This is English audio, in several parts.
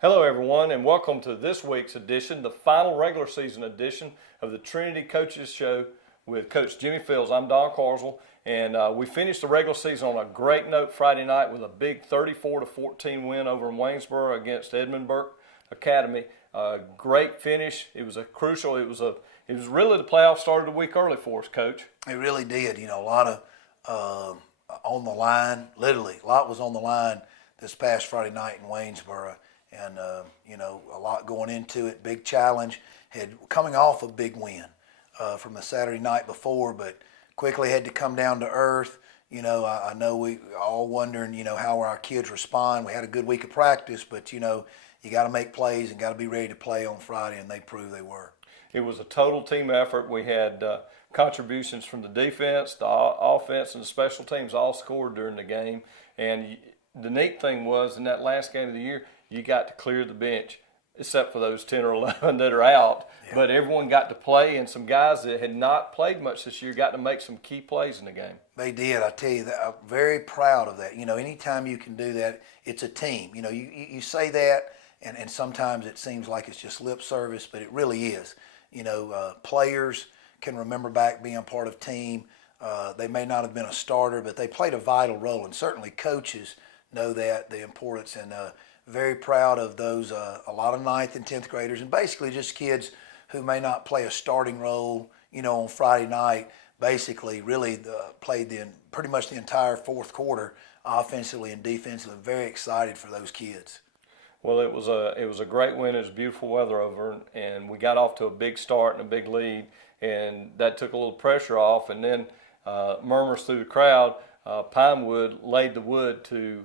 Hello, everyone, and welcome to this week's edition, the final regular season edition of the Trinity Coaches Show with Coach Jimmy Fields. I'm Don Carswell, and we finished the regular season on a great note Friday night with a big 34-14 win over in Waynesboro against Edmund Burke Academy. Great finish. It was a crucial. It was really the playoffs started a week early for us, Coach. It really did. A lot of on the line. Literally, a lot was on the line this past Friday night in Waynesboro. And, a lot going into it, big challenge, coming off a big win from the Saturday night before, but quickly had to come down to earth. I know we all wondering, how our kids respond. We had a good week of practice, but, you got to make plays and got to be ready to play on Friday, and they proved they were. It was a total team effort. We had contributions from the defense, the offense, and the special teams all scored during the game. And the neat thing was, in that last game of the year, you got to clear the bench, except for those 10 or 11 that are out. Yeah. But everyone got to play, and some guys that had not played much this year got to make some key plays in the game. They did. I tell you, that I'm very proud of that. Anytime you can do that, it's a team. You say that, and sometimes it seems like it's just lip service, but it really is. Players can remember back being part of team. They may not have been a starter, but they played a vital role, and certainly coaches know that, the importance, and very proud of those, a lot of 9th and 10th graders, and basically just kids who may not play a starting role, on Friday night, basically really played pretty much the entire fourth quarter offensively and defensively. Very excited for those kids. Well, it was a great win. It was beautiful weather over, and we got off to a big start and a big lead, and that took a little pressure off. And then murmurs through the crowd, Pinewood laid the wood to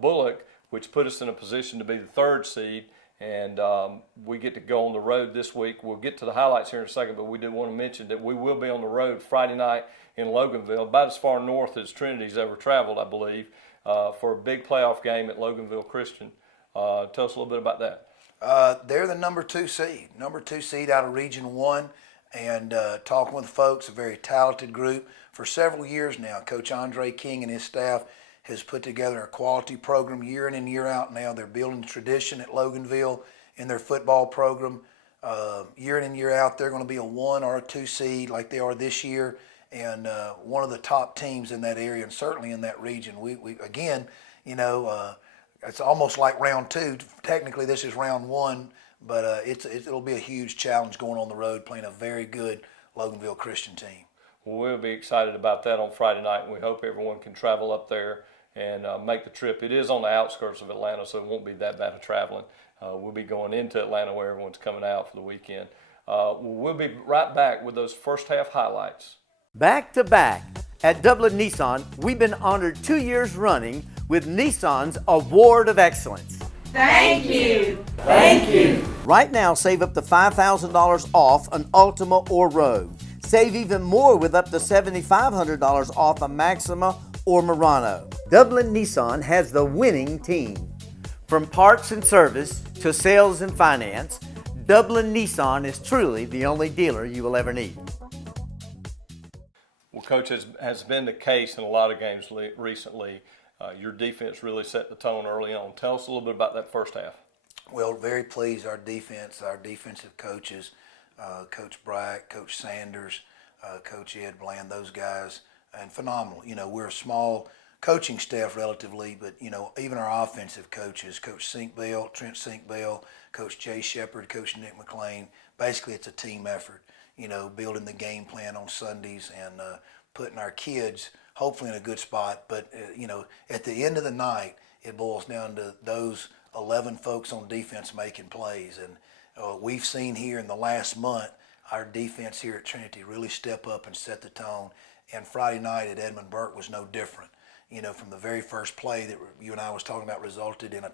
Bullock, which put us in a position to be the 3rd seed, and we get to go on the road this week. We'll get to the highlights here in a second, but we did want to mention that we will be on the road Friday night in Loganville, about as far north as Trinity's ever traveled, I believe, for a big playoff game at Loganville Christian. Tell us a little bit about that. They're the number 2 seed out of Region 1, and talking with folks, a very talented group. For several years now, Coach Andre King and his staff has put together a quality program year in and year out now. They're building tradition at Loganville in their football program. Year in and year out, they're going to be a 1 or a 2 seed like they are this year, and one of the top teams in that area and certainly in that region. We again, it's almost like round 2. Technically, this is round 1, but it'll be a huge challenge going on the road playing a very good Loganville Christian team. Well, we'll be excited about that on Friday night, and we hope everyone can travel up there and make the trip. It is on the outskirts of Atlanta, so it won't be that bad of traveling. We'll be going into Atlanta where everyone's coming out for the weekend. We'll be right back with those first half highlights. Back to back. At Dublin Nissan, we've been honored 2 years running with Nissan's Award of Excellence. Thank you. Thank you. Right now, save up to $5,000 off an Altima or Rogue. Save even more with up to $7,500 off a Maxima or Murano. Dublin Nissan has the winning team. From parts and service to sales and finance, Dublin Nissan is truly the only dealer you will ever need. Well, Coach, has been the case in a lot of games recently. Your defense really set the tone early on. Tell us a little bit about that first half. Well, very pleased. Our defensive coaches, Coach Brack, Coach Sanders, Coach Ed Bland, those guys, and phenomenal. We're a small coaching staff relatively, but, even our offensive coaches, Coach Trent Sinkbell, Coach Jay Shepard, Coach Nick McLean, basically it's a team effort, building the game plan on Sundays and putting our kids hopefully in a good spot. But, at the end of the night, it boils down to those 11 folks on defense making plays. And we've seen here in the last month our defense here at Trinity really step up and set the tone. And Friday night at Edmund Burke was no different. From the very first play that you and I was talking about resulted in a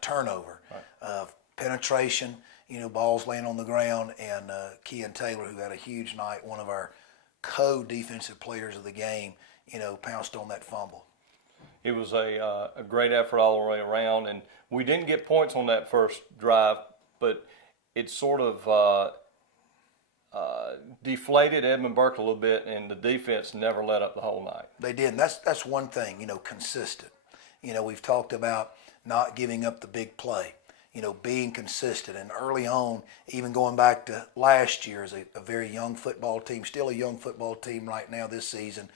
turnover. Right. Penetration, balls laying on the ground, and Kean Taylor, who had a huge night, one of our co-defensive players of the game, pounced on that fumble. It was a great effort all the way around, and we didn't get points on that first drive, but it sort of deflated Edmund Burke a little bit, and the defense never let up the whole night. They did, and that's one thing, consistent. We've talked about not giving up the big play. being consistent. And early on, even going back to last year as a very young football team, still a young football team right now this season,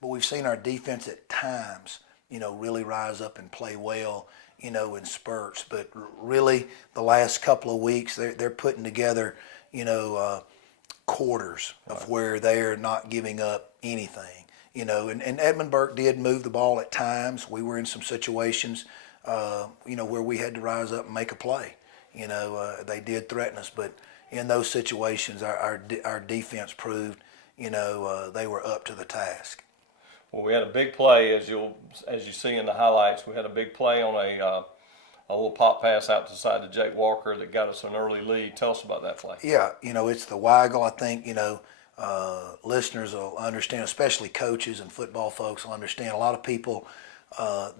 but we've seen our defense at times, really rise up and play well, in spurts. But really, the last couple of weeks, they're putting together, quarters of where they're not giving up anything. And Edmund Burke did move the ball at times. We were in some situations, where we had to rise up and make a play. They did threaten us, but in those situations, our defense proved, they were up to the task. Well, we had a big play, as you see in the highlights. We had a big play on a little pop pass out to the side to Jake Walker that got us an early lead. Tell us about that play. Yeah, it's the waggle. I think, listeners will understand, especially coaches and football folks will understand. A lot of people,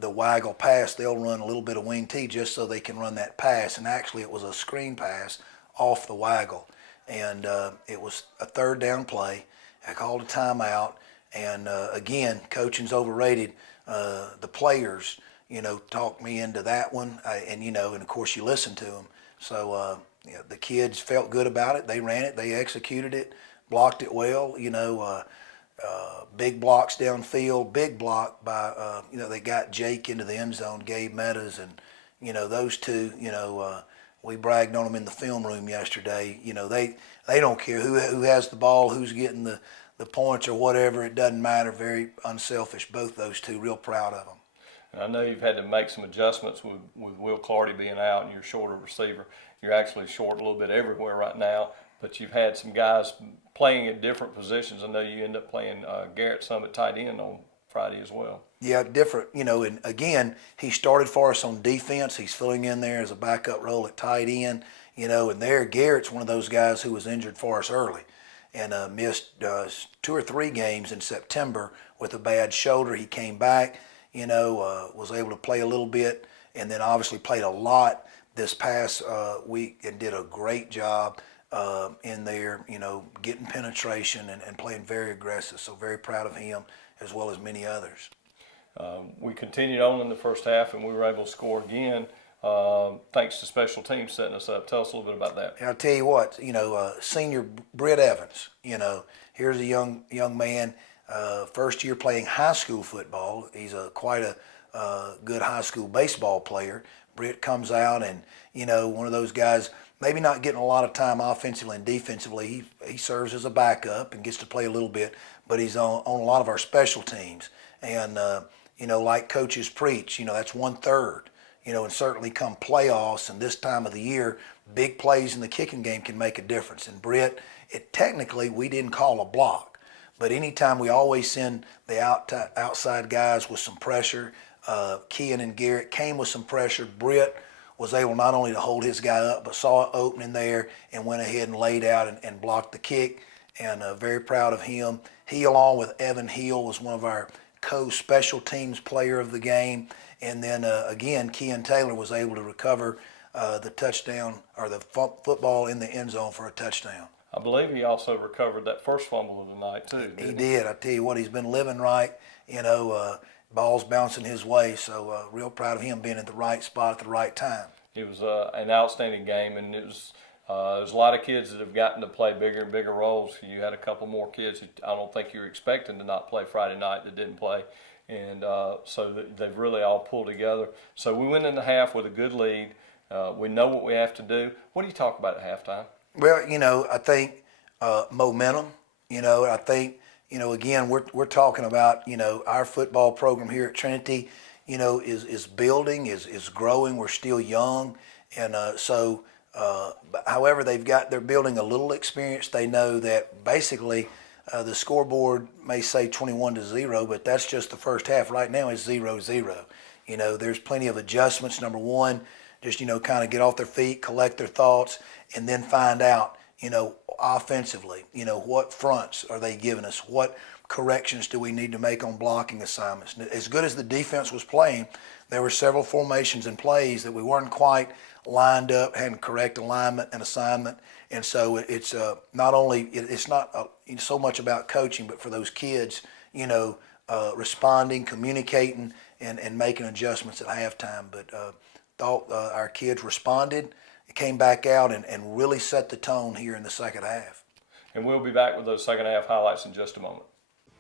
the waggle pass, they'll run a little bit of wing T just so they can run that pass. And actually, it was a screen pass off the waggle. And it was a third down play. I called a timeout. And again, coaching's overrated. The players, talked me into that one. And of course, you listen to them. So the kids felt good about it. They ran it. They executed it. Blocked it well, big blocks downfield, big block by, they got Jake into the end zone, Gabe Meadows, and, those two, we bragged on them in the film room yesterday. They don't care who has the ball, who's getting the points or whatever. It doesn't matter. Very unselfish, both those two, real proud of them. And I know you've had to make some adjustments with Will Clardy being out and you're short of receiver. You're actually short a little bit everywhere right now, but you've had some guys playing at different positions. I know you end up playing Garrett some at tight end on Friday as well. Yeah, different. And again, he started for us on defense. He's filling in there as a backup role at tight end. And there, Garrett's one of those guys who was injured for us early and missed 2 or 3 games in September with a bad shoulder. He came back, was able to play a little bit, and then obviously played a lot this past week and did a great job in there, getting penetration and playing very aggressive. So very proud of him as well as many others. We continued on in the first half and we were able to score again thanks to special teams setting us up. Tell us a little bit about that. And I'll tell you what, senior Britt Evans, here's a young man, first year playing high school football. He's quite a good high school baseball player. Britt comes out and, one of those guys, maybe not getting a lot of time offensively and defensively. He serves as a backup and gets to play a little bit, but he's on a lot of our special teams. And, like coaches preach, that's 1/3, and certainly come playoffs and this time of the year, big plays in the kicking game can make a difference. And Britt, technically we didn't call a block, but anytime we always send the outside guys with some pressure. Kean and Garrett came with some pressure. Britt was able not only to hold his guy up, but saw an opening there and went ahead and laid out and blocked the kick. And very proud of him. He, along with Evan Hill, was one of our co-special teams player of the game. And then, again, Kean Taylor was able to recover the touchdown or the football in the end zone for a touchdown. I believe he also recovered that first fumble of the night, too. He did. I tell you what, he's been living right, ball's bouncing his way, so real proud of him being at the right spot at the right time. It was an outstanding game, and there's a lot of kids that have gotten to play bigger and bigger roles. You had a couple more kids who I don't think you were expecting to not play Friday night that didn't play, and so they've really all pulled together. So we went into half with a good lead. We know what we have to do. What do you talk about at halftime? Well, I think momentum. I think again, we're talking about, our football program here at Trinity, is building, is growing. We're still young. And however, they're building a little experience. They know that basically the scoreboard may say 21-0, but that's just the first half. Right now it's 0-0. There's plenty of adjustments. Number one, just, kind of get off their feet, collect their thoughts, and then find out, offensively, what fronts are they giving us? What corrections do we need to make on blocking assignments? As good as the defense was playing, there were several formations and plays that we weren't quite lined up, hadn't correct alignment and assignment. And so it's not only, it's not so much about coaching, but for those kids, responding, communicating, and making adjustments at halftime. But thought our kids responded, came back out and really set the tone here in the second half. And we'll be back with those second half highlights in just a moment.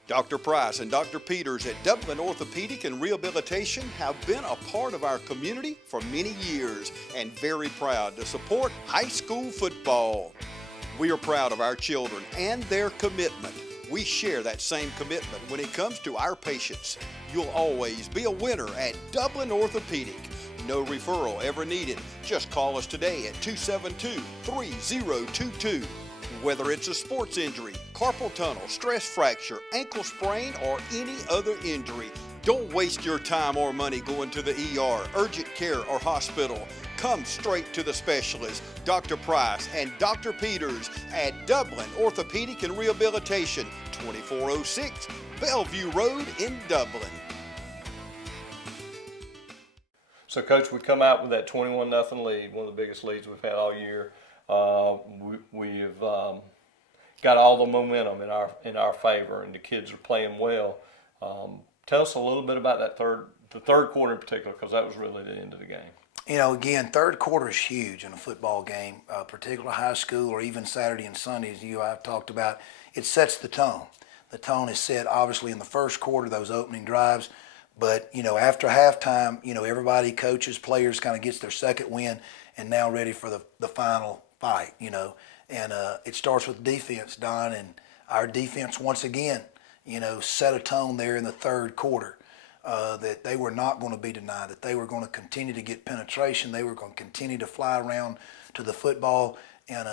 Dr. Price and Dr. Peters at Dublin Orthopedic and Rehabilitation have been a part of our community for many years and very proud to support high school football. We are proud of our children and their commitment. We share that same commitment when it comes to our patients. You'll always be a winner at Dublin Orthopedic. No referral ever needed. Just call us today at 272-3022. Whether it's a sports injury, carpal tunnel, stress fracture, ankle sprain, or any other injury, don't waste your time or money going to the ER, urgent care, or hospital. Come straight to the specialist, Dr. Price and Dr. Peters at Dublin Orthopedic and Rehabilitation, 2406 Bellevue Road in Dublin. So, Coach, we come out with that 21-0 lead, one of the biggest leads we've had all year. We've got all the momentum in our favor, and the kids are playing well. Tell us a little bit about the third quarter in particular, because that was really the end of the game. Again, third quarter is huge in a football game, particularly high school or even Saturday and Sunday, as you and I have talked about. It sets the tone. The tone is set, obviously, in the first quarter, those opening drives. But, after halftime, everybody, coaches, players, kind of gets their second win and now ready for the final fight, And it starts with defense, Don, and our defense once again, set a tone there in the third quarter that they were not going to be denied, that they were going to continue to get penetration, they were going to continue to fly around to the football. And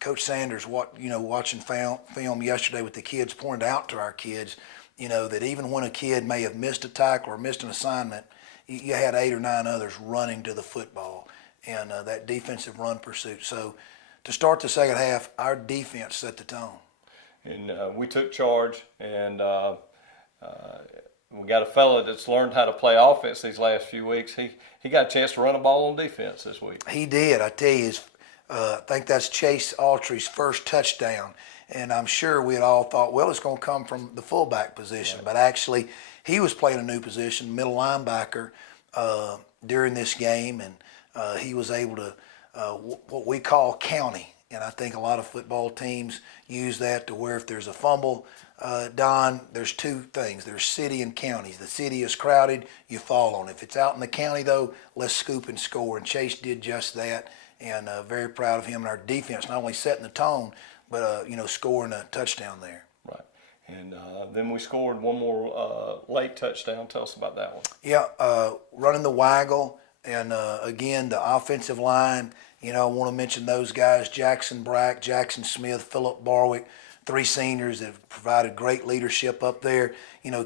Coach Sanders, watching film yesterday with the kids, pointed out to our kids, that even when a kid may have missed a tackle or missed an assignment, you had 8 or 9 others running to the football and that defensive run pursuit. So to start the second half, our defense set the tone. And we took charge, and we got a fella that's learned how to play offense these last few weeks. He got a chance to run a ball on defense this week. He did. I tell you, I think that's Chase Autry's first touchdown. And I'm sure we had all thought, well, it's going to come from the fullback position. Right. But actually, he was playing a new position, middle linebacker, during this game. And he was able to, what we call county. And I think a lot of football teams use that to where if there's a fumble, Don, there's two things. There's city and counties. The city is crowded, you fall on it. If it's out in the county, though, let's scoop and score. And Chase did just that. And very proud of him and our defense, not only setting the tone, but, scoring a touchdown there. Right. And then we scored one more late touchdown. Tell us about that one. Yeah, running the waggle. And, again, the offensive line, I want to mention those guys, Jackson Brack, Jackson Smith, Phillip Barwick, 3 seniors that have provided great leadership up there.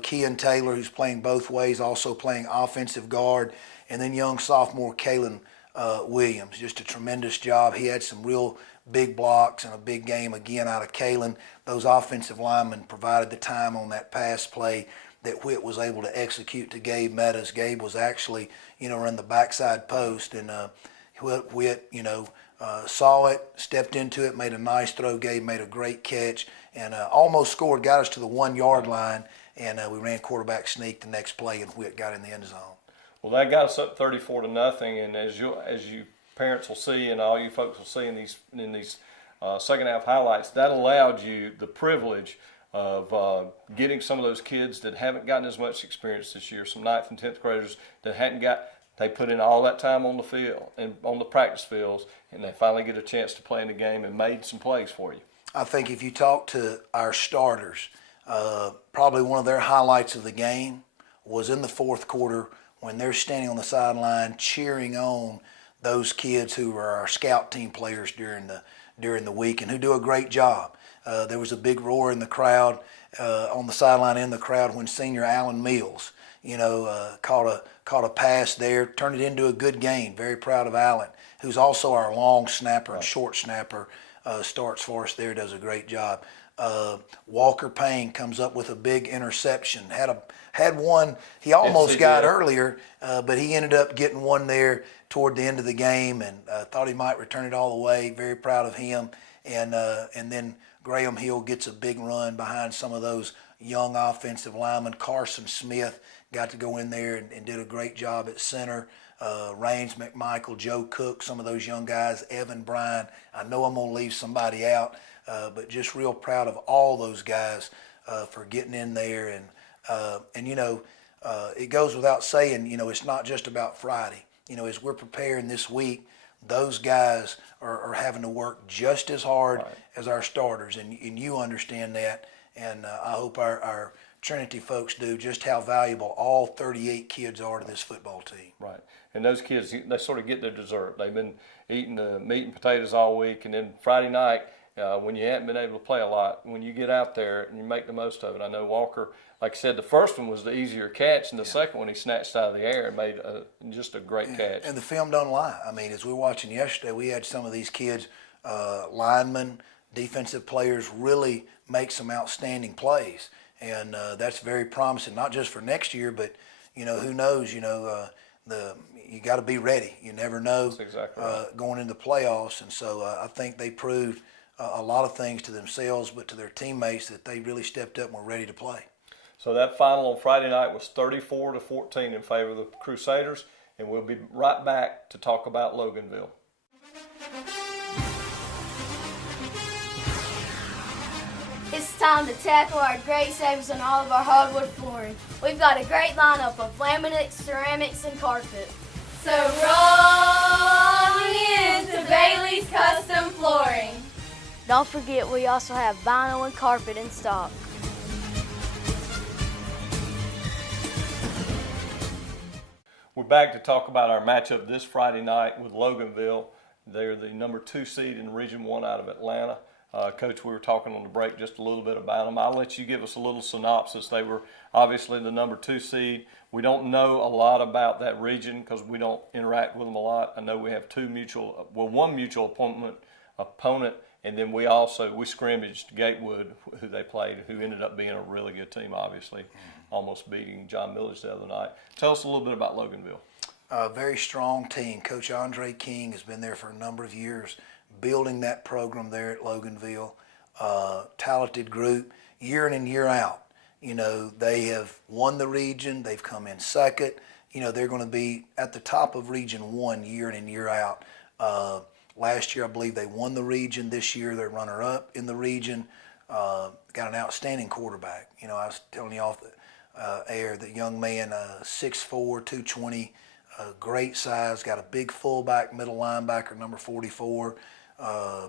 Kean Taylor, who's playing both ways, also playing offensive guard. And then young sophomore Kalen Williams, just a tremendous job. He had some real big blocks and a big game again out of Kalen. Those offensive linemen provided the time on that pass play that Whit was able to execute to Gabe Meadows. Gabe was actually, in the backside post, and Whit, saw it, stepped into it, made a nice throw. Gabe made a great catch, and almost scored, got us to the 1-yard line, and we ran quarterback sneak the next play, and Whit got in the end zone. Well, that got us up 34-0, and as you parents will see, and all you folks will see in these second half highlights, that allowed you the privilege of getting some of those kids that haven't gotten as much experience this year, some 9th and 10th graders that hadn't got. They put in all that time on the field and on the practice fields, and they finally get a chance to play in the game and made some plays for you. I think if you talk to our starters, probably one of their highlights of the game was in the fourth quarter when they're standing on the sideline cheering on those kids who are our scout team players during the week and who do a great job. There was a big roar in the crowd, on the sideline in the crowd when senior Alan Mills, caught a pass there, turned it into a good game. Very proud of Allen, who's also our long snapper and short snapper, starts for us there, does a great job. Walker Payne comes up with a big interception. Had one he almost got earlier, but he ended up getting one there toward the end of the game, and thought he might return it all the way. Very proud of him. And then Graham Hill gets a big run behind some of those young offensive linemen. Carson Smith got to go in there and did a great job at center. Raines McMichael, Joe Cook, some of those young guys, Evan Bryan. I know I'm going to leave somebody out, but just real proud of all those guys for getting in there. And it goes without saying, it's not just about Friday. As we're preparing this week, those guys are having to work just as hard as our starters, and you understand that. And I hope our Trinity folks do, just how valuable all 38 kids are to this football team. Right. And those kids, they sort of get their dessert. They've been eating the meat and potatoes all week, and then Friday night, when you haven't been able to play a lot, when you get out there and you make the most of it. I know Walker, like I said, the first one was the easier catch, and the second one he snatched out of the air and made just a great catch. And the film don't lie. I mean, as we were watching yesterday, we had some of these kids, linemen, defensive players, really make some outstanding plays. And that's very promising, not just for next year, but, who knows, you got to be ready. You never know. That's exactly right. Going into the playoffs. And so I think they proved a lot of things to themselves, but to their teammates, that they really stepped up and were ready to play. So that final on Friday night was 34-14 in favor of the Crusaders, and we'll be right back to talk about Loganville. It's time to tackle our great savings on all of our hardwood flooring. We've got a great lineup of laminates, ceramics, and carpet. So roll into Bailey's Custom Flooring. Don't forget, we also have vinyl and carpet in stock. We're back to talk about our matchup this Friday night with Loganville. They're the number 2 seed in Region 1 out of Atlanta. Coach, we were talking on the break just a little bit about them. I'll let you give us a little synopsis. They were obviously the number 2 seed. We don't know a lot about that region because we don't interact with them a lot. I know we have one mutual opponent, and then we scrimmaged Gatewood, who they played, who ended up being a really good team, obviously, almost beating John Milledge the other night. Tell us a little bit about Loganville. A very strong team. Coach Andre King has been there for a number of years, building that program there at Loganville. Talented group, year in and year out. They have won the region. They've come in second. They're going to be at the top of Region 1 year in and year out. Last year, I believe they won the region. This year, they're runner-up in the region. Got an outstanding quarterback. I was telling you off the air, the young man, 6'4", 220, great size, got a big fullback, middle linebacker, number 44,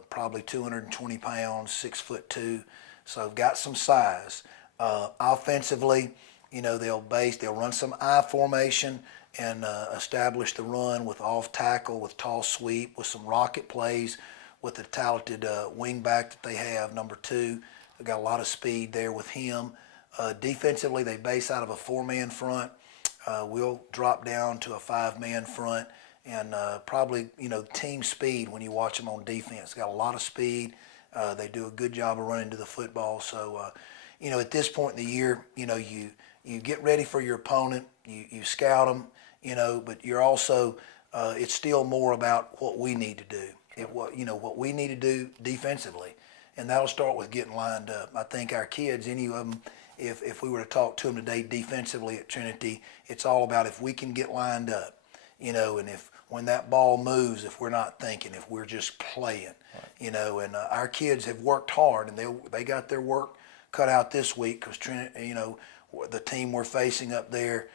probably 220 pounds, 6'2", so got some size. Offensively, they'll run some I formation and establish the run with off tackle, with toss sweep, with some rocket plays, with the talented wing back that they have, number 2. They've got a lot of speed there with him. Defensively, they base out of a 4-man front. We'll drop down to a 5-man front, and probably, team speed when you watch them on defense. Got a lot of speed. They do a good job of running to the football. So, at this point in the year, you get ready for your opponent. You scout them, but you're also, it's still more about what we need to do. What we need to do defensively, and that'll start with getting lined up. I think our kids, any of them, if we were to talk to them today defensively at Trinity, it's all about if we can get lined up, and if when that ball moves, if we're not thinking, if we're just playing, and our kids have worked hard, and they got their work cut out this week because Trinity, the team we're facing up there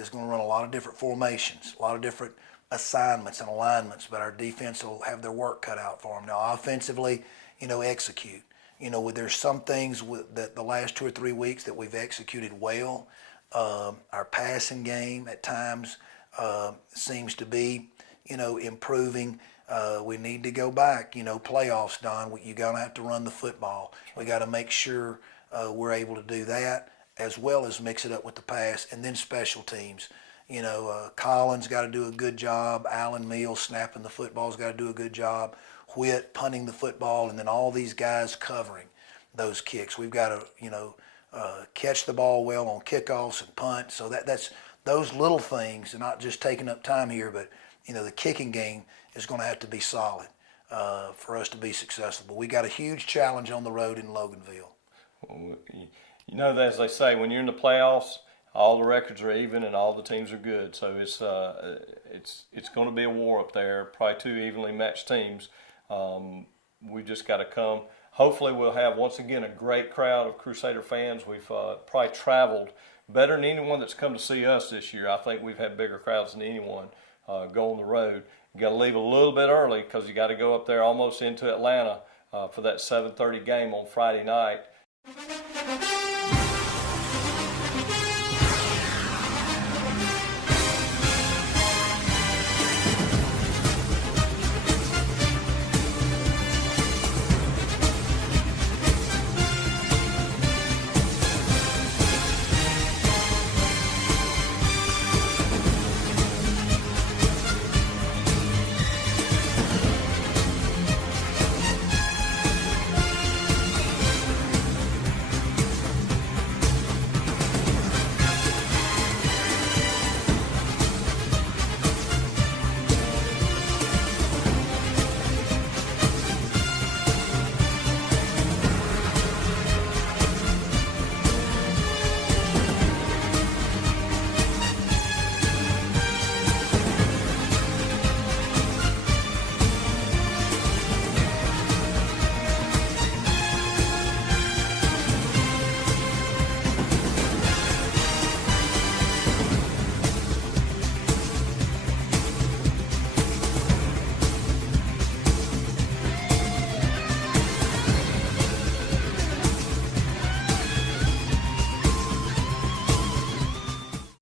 is going to run a lot of different formations, a lot of different assignments and alignments, but our defense will have their work cut out for them. Now, offensively, execute. There's some things that the last 2 or 3 weeks that we've executed well. Our passing game at times seems to be, improving. We need to go back, playoffs, Don. You're going to have to run the football. We got to make sure we're able to do that, as well as mix it up with the pass, and then special teams. Collins got to do a good job. Alan Mills snapping the football's got to do a good job. Whit punting the football, and then all these guys covering those kicks. We've got to, catch the ball well on kickoffs and punts. So that's those little things, and not just taking up time here, but the kicking game is going to have to be solid for us to be successful. But we got a huge challenge on the road in Loganville. As they say, when you're in the playoffs, all the records are even and all the teams are good. So it's going to be a war up there. Probably two evenly matched teams. We just got to come. Hopefully we'll have, once again, a great crowd of Crusader fans. We've probably traveled better than anyone that's come to see us this year. I think we've had bigger crowds than anyone go on the road. You got to leave a little bit early because you got to go up there almost into Atlanta for that 7:30 game on Friday night.